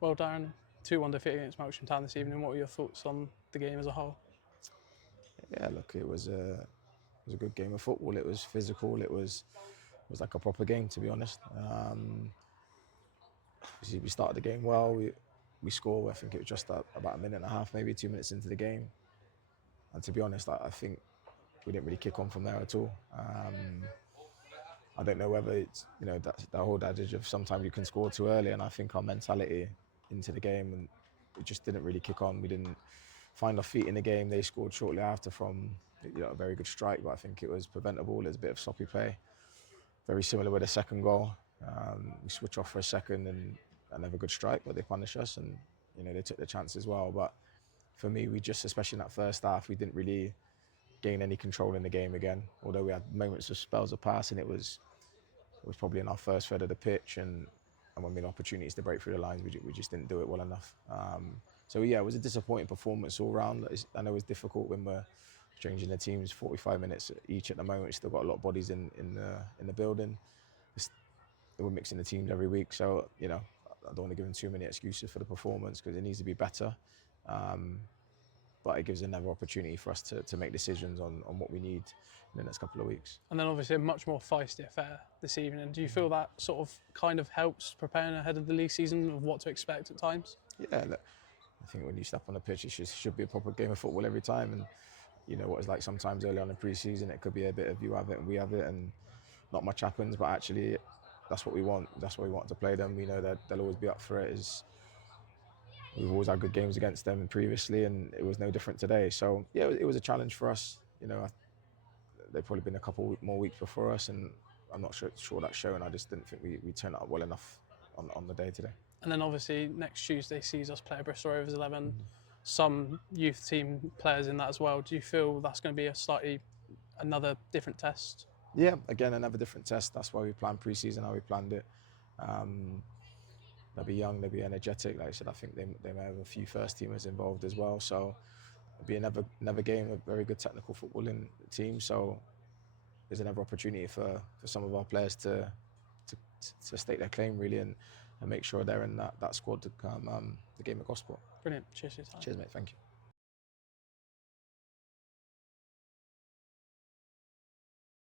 Well, Darren, 2-1 defeat against Melksham Town this evening. What were your thoughts on the game as a whole? Yeah, look, it was a good game of football. It was physical. It was like a proper game, to be honest. We started the game well. We scored. I think it was just about a minute and a half, maybe 2 minutes into the game. And to be honest, I think we didn't really kick on from there at all. I don't know whether it's that whole adage of sometimes you can score too early, and I think our mentality into the game, and it just didn't really kick on. We didn't find our feet in the game. They scored shortly after from a very good strike, but I think it was preventable. There's a bit of sloppy play, very similar with the second goal. We switch off for a second and another good strike, but they punish us, and they took the chance as well. But for me, we just, especially in that first half, we didn't really gain any control in the game again. Although we had moments of spells of passing, it was probably in our first third of the pitch, and when we had opportunities to break through the lines, we just didn't do it well enough. So yeah, it was a disappointing performance all round. I know it's difficult when we're changing the teams 45 minutes each at the moment. We've still got a lot of bodies in the building. We're mixing the teams every week, so I don't want to give them too many excuses for the performance because it needs to be better. But it gives another opportunity for us to make decisions on what we need in the next couple of weeks. And then obviously a much more feisty affair this evening. Do you feel that sort of kind of helps preparing ahead of the league season of what to expect at times? Yeah, look, I think when you step on the pitch, it should be a proper game of football every time. And you know what it's like sometimes early on in pre-season, it could be a bit of you have it and we have it, and not much happens. But actually, that's what we want. That's what we want to play them. We know that they'll always be up for it. We've always had good games against them previously, and it was no different today. So yeah, it was a challenge for us. They've probably been a couple more weeks before us, and I'm not sure that's showing. I just didn't think we turned up well enough on the day today. And then obviously next Tuesday sees us play a Bristol Rovers 11. Some youth team players in that as well. Do you feel that's going to be another different test? Yeah, again, another different test. That's why we planned pre-season, how we planned it. They'll be young, they'll be energetic. Like I said, I think they may have a few first teamers involved as well. So it'll be another game of very good technical footballing team. So there's another opportunity for some of our players to stake their claim really and make sure they're in that squad to come the game of Gosport. Brilliant. Cheers for your time. Cheers, mate. Thank you.